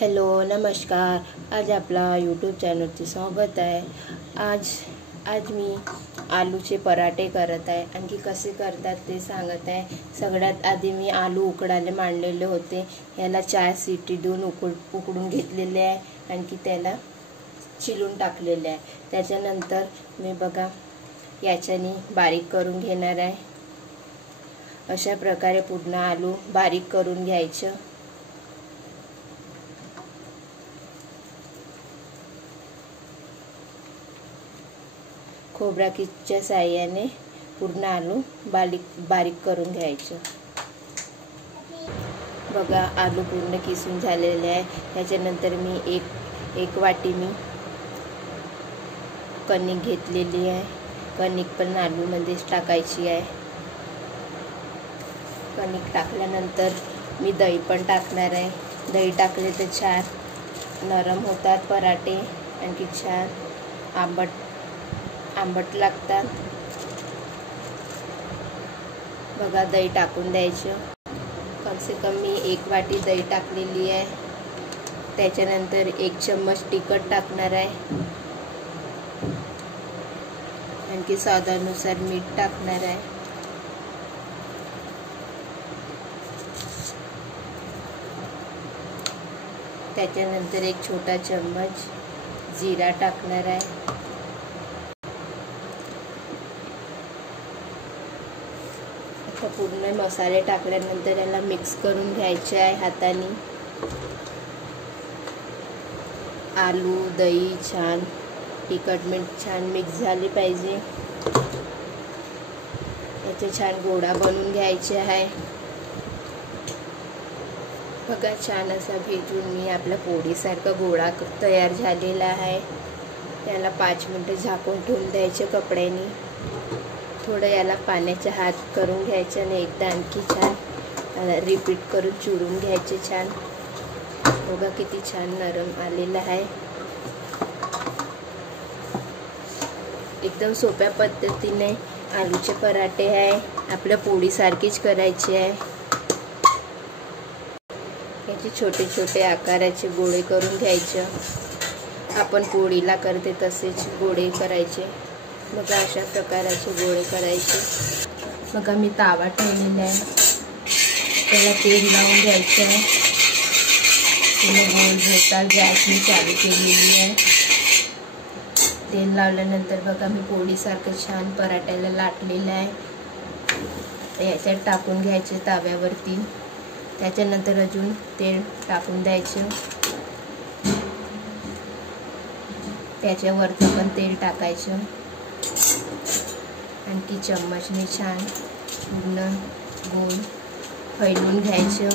Hello नमस्कार। आज आपला यूट्यूब चॅनलचे स्वागत आहे। आज मी आलूचे पराठे करत आहे। आणखी कसे करतात ते सांगत आहे। सगळ्यात आधी मी आलू उकडायला मांडलेले होते। याला 4 शिटी देऊन उकडून घेतलेले आहे। आणखी त्याला चिरून टाकलेले आहे। त्याच्यानंतर मी बघा याच्याने बारीक करून घेणार आहे। अशा प्रकारे पूर्ण आलू बारीक करून घ्यायचं। खोबरा किसच्या साहाय्याने पूर्ण आलू बारीक करून घ्यायचं। बघा आलू पूर्ण किसून झालेले आहे। त्याच्यानंतर मी एक वाटी मी कणिक घेतलेली आहे। कणिक पण आलूमध्येच टाकायची आहे। कणिक टाकल्यानंतर मी दही पण टाकणार आहे। दही टाकले तर छान नरम होतात पराठे, आणखी छान आंबट लागतात। बघा दही टाकून द्यायचं। कम से कम मी 1 वाटी दही टाकलेली आहे। त्याच्यानंतर 1 चम्मच तिखट टाकणार आहे। आणखी स्वादानुसार मीठ टाकणार आहे। त्याच्यानंतर 1 छोटा चम्मच जीरा टाकणार आहे। पूर्ण मसाले टाकल्यानंतर याला मिक्स करून घ्यायचे आहे हाताने। आलू दही छान तिखट मीठ छान मिक्स झाले पाहिजे। याचे छान गोळा बनवून घ्यायचे आहे। बघा छान असा भेटून मी आपला पोळीसारखा गोळा तयार झालेला आहे। त्याला 5 मिनिटे झाकून ठेवून द्यायचे कपड्याने। थोडं याला पाण्याचा हात करून घ्यायचं आणि एकदा आणखी छान रिपीट करून चुरून घ्यायचे छान। बघा किती छान नरम आलेला आहे। एकदम सोप्या पद्धतीने आलूचे पराठे आहे। आपल्या पोळीसारखीच करायचे आहे। याचे छोटे छोटे आकाराचे गोळे करून घ्यायचे। आपण पोळीला करते तसेच गोळे करायचे। बघा अशा प्रकाराचे गोळे करायचे। बघा मी तावा ठेवलेला आहे। त्याला तेल लावून घ्यायचं आहे। त्याला गोल होतात गॅस मी चालू केलेली आहे। तेल लावल्यानंतर बघा मी पोळीसारखं छान पराठ्याला लाटलेलं आहे। याच्यात टाकून घ्यायचे ताव्यावरती। त्याच्यानंतर अजून तेल टाकून द्यायचं। त्याच्यावरचं पण तेल टाकायचं। आणखी चम्मचने छान पूर्ण गोल फैलून घ्यायचं।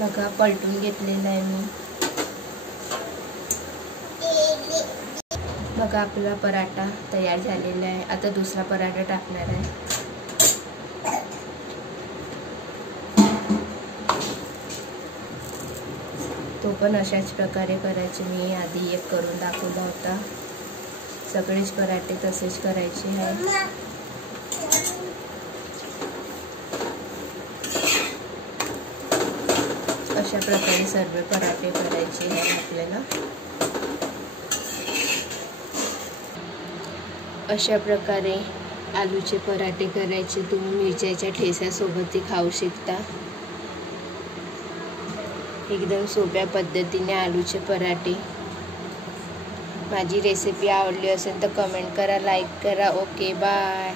बघा पलटून घेतलेला आहे मी। बघा आपला पराठा तयार झालेला आहे। आता दुसरा पराठा टाकणार आहे। तो पण अशाच प्रकारे करायचे। मी आधी एक करून दाखवला होता। सगळेच पराठे तसेच करायचे आहे। अशा प्रकारे सर्व पराठे करायचे आहे आपल्याला। अशा प्रकारे आलूचे पराठे करायचे। तुम्ही मिरच्याच्या ठेस्यासोबतही खाऊ शकता। एकदम सोप्या पद्धतीने आलूचे पराठे। माझी रेसिपी आवडली असेल तर कमेंट करा, लाईक करा। Okay bye.